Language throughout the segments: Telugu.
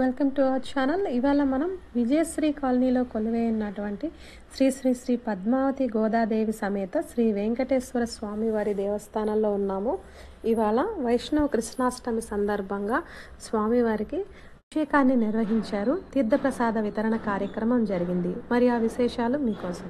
Welcome to our channel. ఇవాళ మనం విజయశ్రీ కాలనీలో కొలువై ఉన్నటువంటి శ్రీ శ్రీ శ్రీ పద్మావతి గోదాదేవి సమేత శ్రీ వెంకటేశ్వర స్వామి వారి దేవస్థానంలో ఉన్నాము. ఇవాళ వైష్ణవ కృష్ణాష్టమి సందర్భంగా స్వామివారికి అభిషేకాన్ని నిర్వహించారు. తీర్థప్రసాద వితరణ కార్యక్రమం జరిగింది. మరి ఆ విశేషాలు మీకోసం.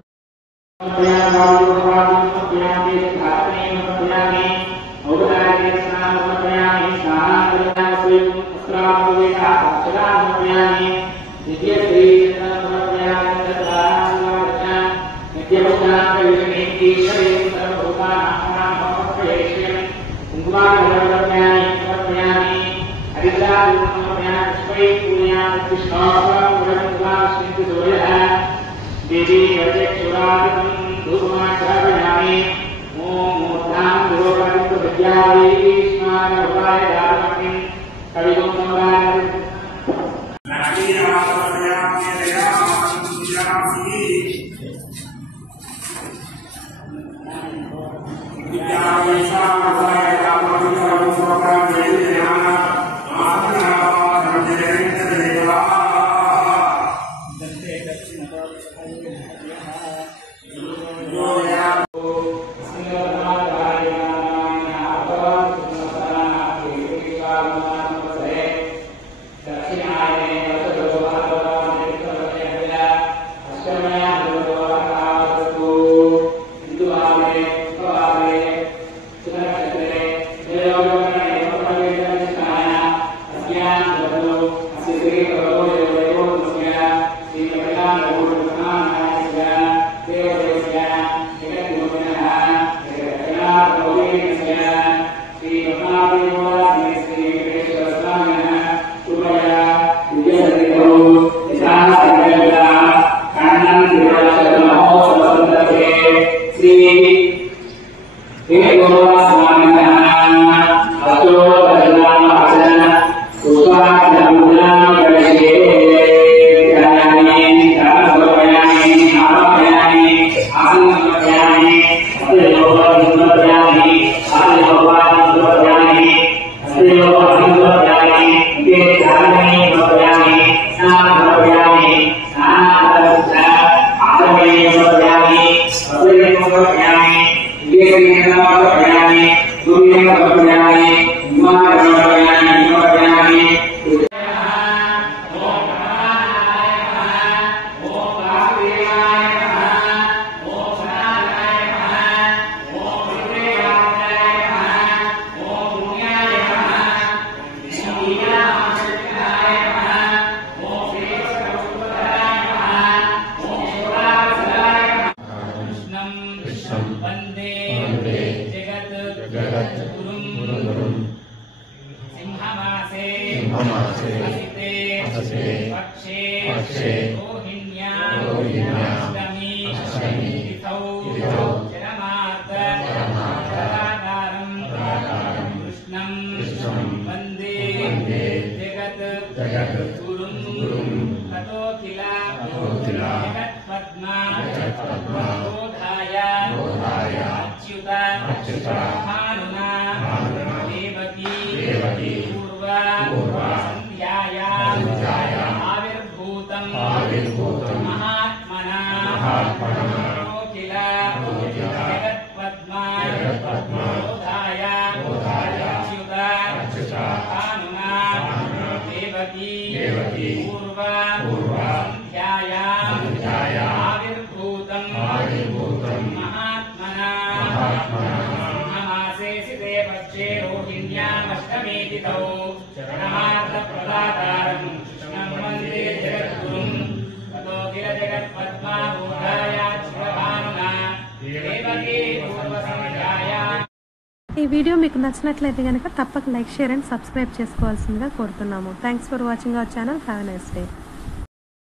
ఈ వీడియో మీకు నచ్చినట్లయితే కనుక తప్పక లైక్, షేర్ అండ్ సబ్స్క్రైబ్ చేసుకోవాల్సిందిగా కోరుతున్నాము. Thanks for watching our channel. Have a nice day.